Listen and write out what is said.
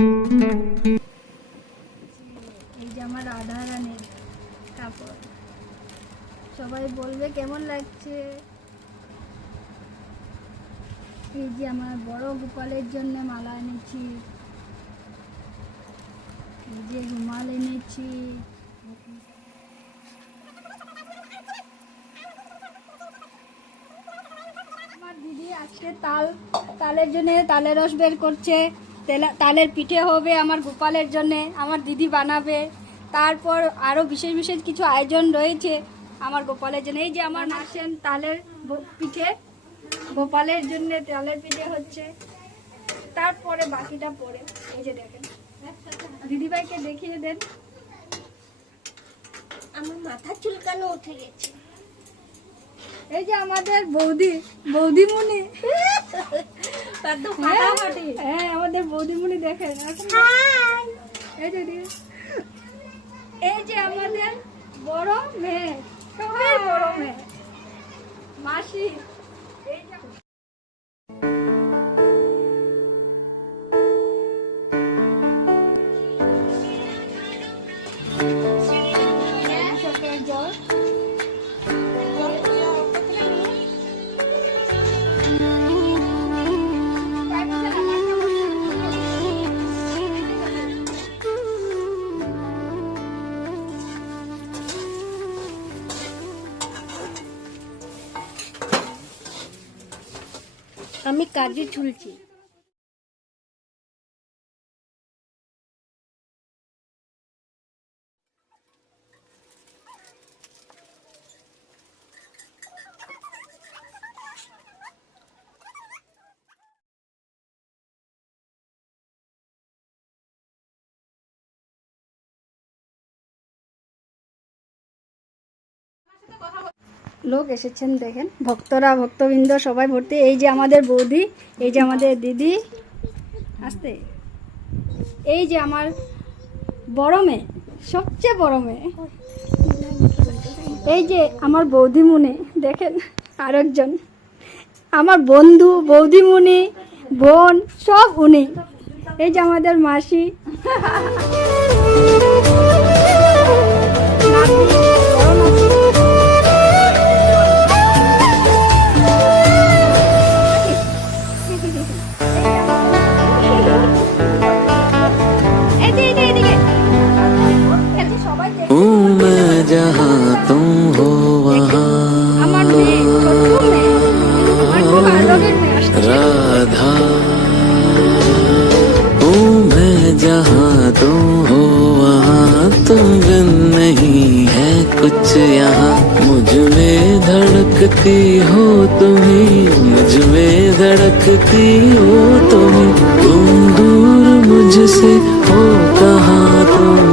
এই যে আমার রাধা রানীর কাপড়, সবাই বলবে কেমন লাগছে। এই যে আমার বড় গোপালের জন্য মালা এনেছি, এই যে রুমাল এনেছি। আমার দিদি আজকে তালের জন্য তালের রস বের করছে। তালের পিঠে হবে আমার গোপালের জন্য, আমার দিদি বানাবে। তারপর আরও বিশেষ বিশেষ কিছু আয়োজন রয়েছে আমার গোপালের জন্য। এই যে আমার নাচেন তালের পিঠে, গোপালের জন্য তালের পিঠে হচ্ছে। তারপরে বাকিটা পরে এই যে দেখেন, দিদিভাইকে দেখিয়ে দেন। আমার মাথা চুলকানো উঠে গেছে। এই যে আমাদের বৌদিমণি, হ্যাঁ আমাদের বৌদিমণি দেখেন। এই যে আমাদের বড় মেয়ে, সবাই বড় মেয়ে মাসি। এই যে জল আমি কাজে ঝুলছি। লোক এসেছেন দেখেন, ভক্তরা ভক্তবৃন্দ সবাই ভর্তি। এই যে আমাদের বৌদি, এই যে আমাদের দিদি, আসতে এই যে আমার বড় মেয়ে, সবচেয়ে বড় মেয়ে। এই যে আমার বৌদিমণি দেখেন, আরেকজন আমার বন্ধু, বৌদিমণি, বোন সব উনি। এই যে আমাদের মাসি, जहाँ तुम हो वहाँ राधा हूँ मैं, जहाँ तुम हो वहाँ तुम बिन नहीं है कुछ यहाँ। मुझ में धड़कती हो तुम्ही, मुझ में धड़कती हो तुम्ही। तुम दूर मुझसे हो कहाँ तुम